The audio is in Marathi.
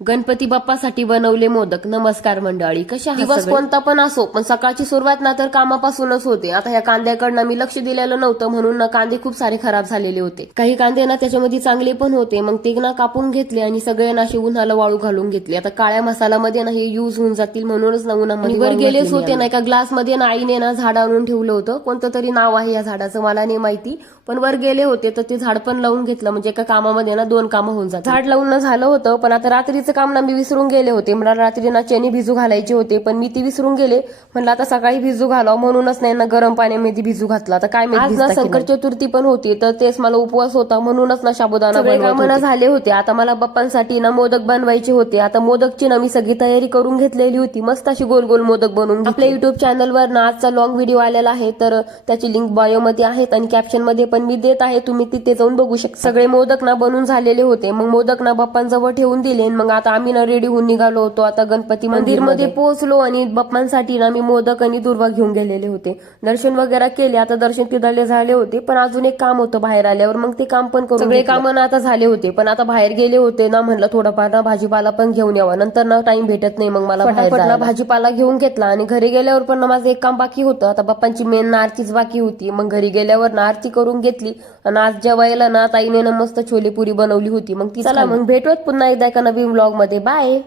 गणपती बाप्पासाठी बनवले मोदक. नमस्कार मंडळी कशा दिवस कोणता पण असो पण सकाळची सुरुवात ना तर कामापासूनच होते. आता ह्या कांद्याकडनं मी लक्ष दिलेलं नव्हतं म्हणून ना कांदे खूप सारे खराब झालेले होते. काही कांदे ना त्याच्यामध्ये चांगले पण होते मग ते ना कापून घेतले आणि सगळे ना असे उन्हाला वाळू घालून घेतले. आता काळ्या मसाल्यामध्ये ना हे युज होऊन जातील म्हणूनच ना उन्हामध्ये वर गेलेच होते ना एका ग्लासमध्ये ना आईने ना झाड आणून ठेवलं होतं. कोणतं तरी नाव आहे या झाडाचं मला नाही माहिती. पण वर गेले होते तर ते झाड पण लावून घेतलं. म्हणजे एका कामामध्ये ना दोन कामं होऊन जातात झाड लावून ना झालं होतं पण आता रात्रीचं काम ना मी विसरून गेले होते. मला रात्री ना चणे भिजू घालायचे होते पण मी ती विसरून गेले. म्हणलं आता सकाळी भिजू घालावं म्हणूनच नाही ना गरम पाण्यामध्ये भिजू घातला. आता काय माहिती ना संकट चतुर्थी पण होती तर तेच मला उपवास होता म्हणूनच ना साबुदाणा कामं झाले होते. आता मला बाप्पांसाठी ना मोदक बनवायचे होते. आता मोदकची ना मी सगळी तयारी करून घेतलेली होती. मस्त अशी गोल गोल मोदक बनवून आपल्या युट्यूब चॅनलवर ना आजचा लॉंग व्हिडिओ आलेला आहे तर त्याची लिंक बायो मध्ये आहेत आणि कॅप्शनमध्ये पण मी देत आहे. तुम्ही तिथे जाऊन बघू शकता. सगळे मोदक ना बनून झालेले होते. मग मोदक ना बाप्पांजवळ ठेवून दिले मग आता आम्ही ना रेडी होऊन निघालो होतो. आता गणपती मंदिरमध्ये. पोहोचलो आणि बाप्पांसाठी ना मी मोदक आणि दुर्वा घेऊन गेलेले होते. दर्शन वगैरे केले आता दर्शन तिथले झाले होते पण अजून एक काम होतं बाहेर आल्यावर. मग ते काम पण करून सगळे कामं ना आता झाले होते पण आता बाहेर गेले होते ना म्हणलं थोडंफार ना भाजीपाला पण घेऊन यावा. नंतर ना टाइम भेटत नाही मग मला ना भाजीपाला घेऊन घेतला आणि घरी गेल्यावर पण ना माझं एक काम बाकी होतं. आता बाप्पांची मेन ना आरतीच बाकी होती. मग घरी गेल्यावर ना आरती करून घेतली आणि आज जेवायला ना ताईने ना मस्त छोले पुरी बनवली होती. मग ती चला मग भेटूयात पुन्हा एकदा एका नवीन ब्लॉग ब्लॉगमध्ये बाय